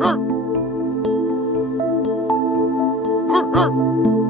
Hı hı.